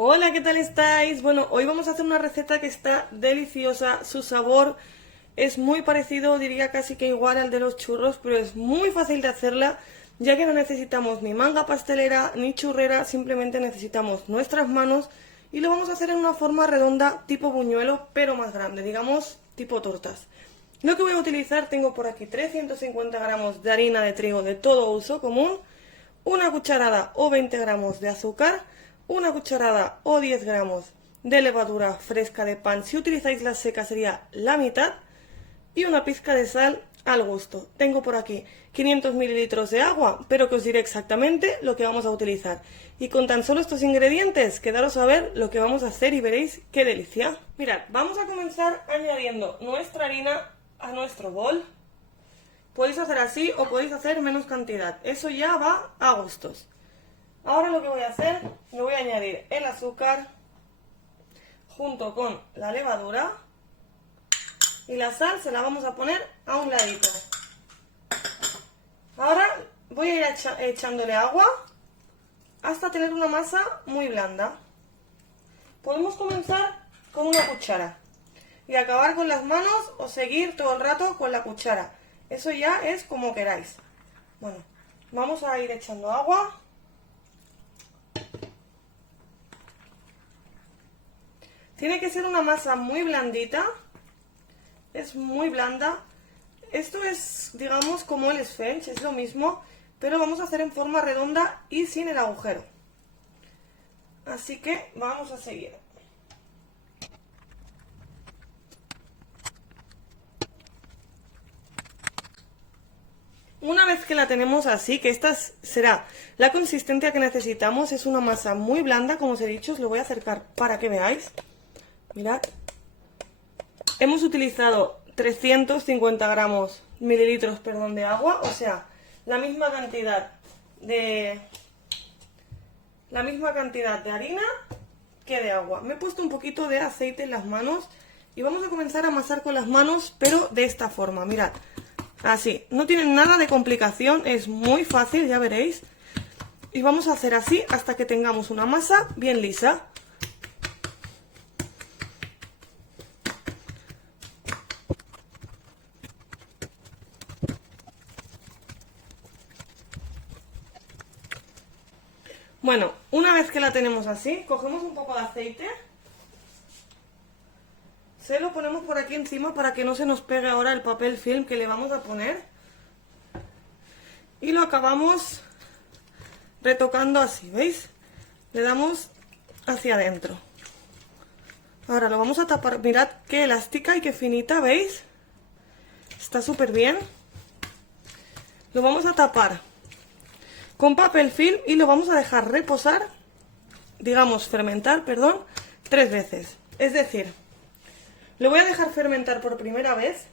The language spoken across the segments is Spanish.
Hola, ¿qué tal estáis? Bueno, hoy vamos a hacer una receta que está deliciosa, su sabor es muy parecido, diría casi que igual al de los churros, pero es muy fácil de hacerla, ya que no necesitamos ni manga pastelera ni churrera, simplemente necesitamos nuestras manos y lo vamos a hacer en una forma redonda tipo buñuelo, pero más grande, digamos tipo tortas. Lo que voy a utilizar, tengo por aquí 350 gramos de harina de trigo de todo uso común, una cucharada o 20 gramos de azúcar, una cucharada o 10 gramos de levadura fresca de pan, si utilizáis la seca sería la mitad, y una pizca de sal al gusto. Tengo por aquí 500 mililitros de agua, pero que os diré exactamente lo que vamos a utilizar. Y con tan solo estos ingredientes, quedaros a ver lo que vamos a hacer y veréis qué delicia. Mirad, vamos a comenzar añadiendo nuestra harina a nuestro bol. Podéis hacer así o podéis hacer menos cantidad, eso ya va a gustos. Ahora lo que voy a hacer, le voy a añadir el azúcar junto con la levadura y la sal se la vamos a poner a un ladito. Ahora voy a ir echándole agua hasta tener una masa muy blanda. Podemos comenzar con una cuchara y acabar con las manos o seguir todo el rato con la cuchara. Eso ya es como queráis. Bueno, vamos a ir echando agua. Tiene que ser una masa muy blandita. Es muy blanda. Esto es, digamos, como el sponge, es lo mismo, pero vamos a hacer en forma redonda y sin el agujero. Así que vamos a seguir. Una vez que la tenemos así, que esta será la consistencia que necesitamos, es una masa muy blanda, como os he dicho, os lo voy a acercar para que veáis. Mirad, hemos utilizado 350 mililitros de agua, o sea, la misma cantidad de harina que de agua. Me he puesto un poquito de aceite en las manos y vamos a comenzar a amasar con las manos, pero de esta forma, mirad. Así, no tiene nada de complicación, es muy fácil, ya veréis. Y vamos a hacer así hasta que tengamos una masa bien lisa. Bueno, una vez que la tenemos así, cogemos un poco de aceite. Se lo ponemos por aquí encima para que no se nos pegue ahora el papel film que le vamos a poner. Y lo acabamos retocando así, ¿veis? Le damos hacia adentro. Ahora lo vamos a tapar. Mirad qué elástica y qué finita, ¿veis? Está súper bien. Lo vamos a tapar con papel film y lo vamos a dejar reposar, digamos fermentar, perdón, 3 veces. Es decir, lo voy a dejar fermentar por primera vez.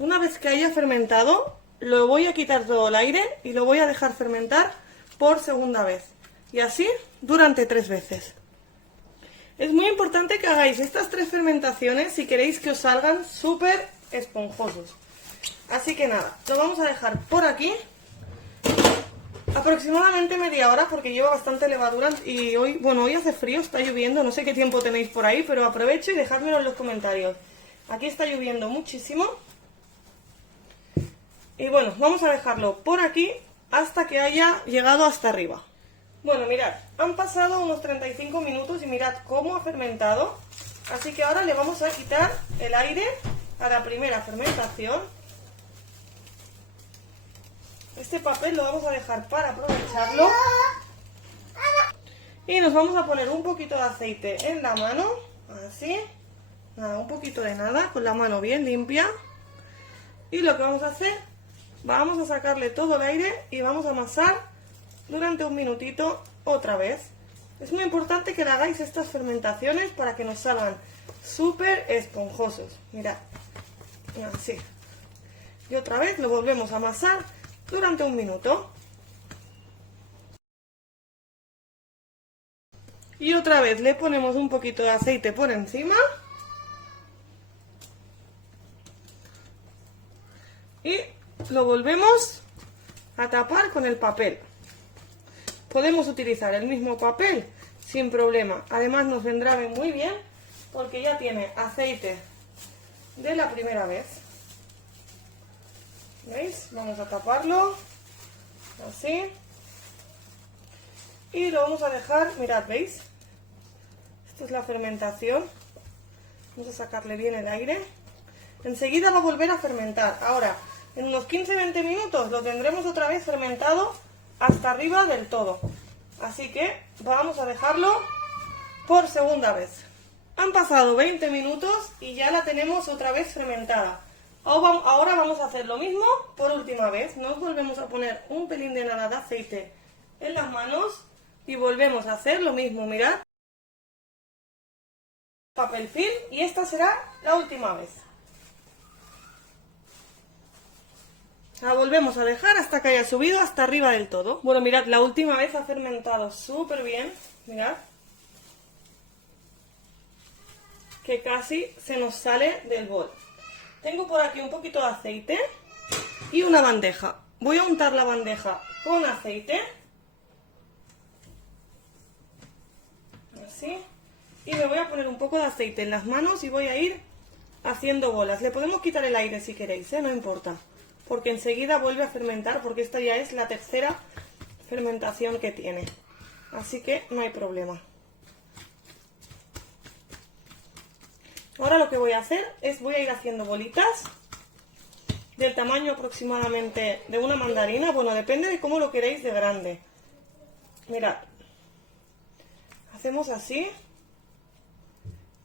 Una vez que haya fermentado, lo voy a quitar todo el aire y lo voy a dejar fermentar por segunda vez. Y así durante 3 veces. Es muy importante que hagáis estas 3 fermentaciones si queréis que os salgan súper esponjosos. Así que nada, lo vamos a dejar por aquí aproximadamente media hora porque lleva bastante levadura y hoy, bueno, hoy hace frío, está lloviendo, no sé qué tiempo tenéis por ahí, pero aprovecho y dejádmelo en los comentarios. Aquí está lloviendo muchísimo. Y bueno, vamos a dejarlo por aquí hasta que haya llegado hasta arriba. Bueno, mirad, han pasado unos 35 minutos y mirad cómo ha fermentado. Así que ahora le vamos a quitar el aire a la primera fermentación. Este papel lo vamos a dejar para aprovecharlo. Y nos vamos a poner un poquito de aceite en la mano, así. Nada, un poquito de nada, con la mano bien limpia. Y lo que vamos a hacer, vamos a sacarle todo el aire y vamos a amasar durante un minutito otra vez. Es muy importante que le hagáis estas fermentaciones para que nos salgan súper esponjosos. Mirad, así. Y otra vez lo volvemos a amasar durante un minuto. Y otra vez le ponemos un poquito de aceite por encima. Y lo volvemos a tapar con el papel. Podemos utilizar el mismo papel sin problema. Además nos vendrá muy bien porque ya tiene aceite de la primera vez. ¿Veis? Vamos a taparlo así y lo vamos a dejar, mirad, ¿veis? Esto es la fermentación. Vamos a sacarle bien el aire. Enseguida va a volver a fermentar. Ahora, en unos 15-20 minutos lo tendremos otra vez fermentado hasta arriba del todo. Así que vamos a dejarlo por segunda vez. Han pasado 20 minutos y ya la tenemos otra vez fermentada. Ahora vamos a hacer lo mismo por última vez. Nos volvemos a poner un pelín de nada de aceite en las manos y volvemos a hacer lo mismo, mirad. Papel film y esta será la última vez. La volvemos a dejar hasta que haya subido hasta arriba del todo. Bueno, mirad, la última vez ha fermentado súper bien. Mirad. Que casi se nos sale del bol. Tengo por aquí un poquito de aceite y una bandeja. Voy a untar la bandeja con aceite. Así. Y me voy a poner un poco de aceite en las manos y voy a ir haciendo bolas. Le podemos quitar el aire si queréis, no importa. Porque enseguida vuelve a fermentar, porque esta ya es la tercera fermentación que tiene. Así que no hay problema. Ahora lo que voy a hacer es voy a ir haciendo bolitas del tamaño aproximadamente de una mandarina. Bueno, depende de cómo lo queréis de grande. Mirad. Hacemos así.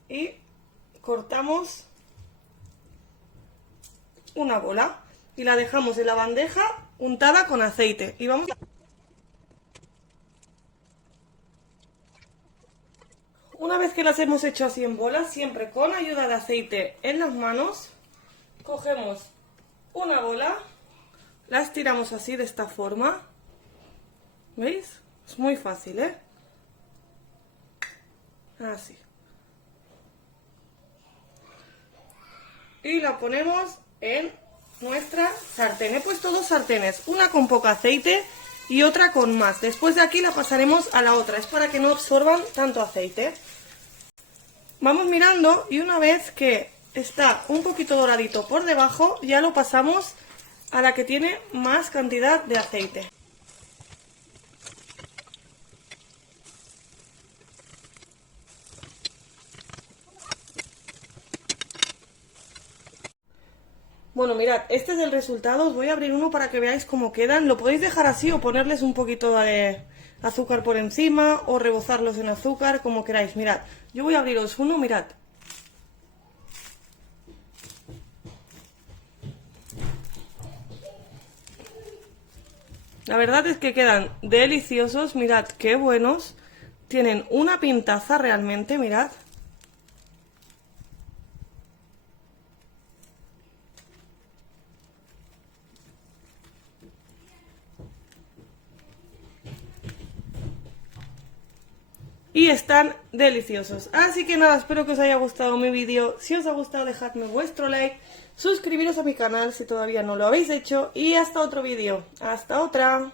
Y cortamos una bola y la dejamos en la bandeja untada con aceite y vamos una vez que las hemos hecho así en bolas, siempre con ayuda de aceite en las manos, cogemos una bola, la estiramos así de esta forma, ¿veis? Es muy fácil, ¿eh? Así. Y la ponemos en nuestra sartén. He puesto dos sartenes, una con poco aceite y otra con más. Después de aquí la pasaremos a la otra, es para que no absorban tanto aceite. Vamos mirando y una vez que está un poquito doradito por debajo, ya lo pasamos a la que tiene más cantidad de aceite. Bueno, mirad, este es el resultado. Os voy a abrir uno para que veáis cómo quedan. Lo podéis dejar así o ponerles un poquito de azúcar por encima o rebozarlos en azúcar, como queráis. Mirad, yo voy a abriros uno, mirad. La verdad es que quedan deliciosos. Mirad, qué buenos. Tienen una pintaza realmente, mirad. Y están deliciosos. Así que nada, espero que os haya gustado mi vídeo. Si os ha gustado, dejadme vuestro like. Suscribiros a mi canal si todavía no lo habéis hecho. Y hasta otro vídeo. Hasta otra.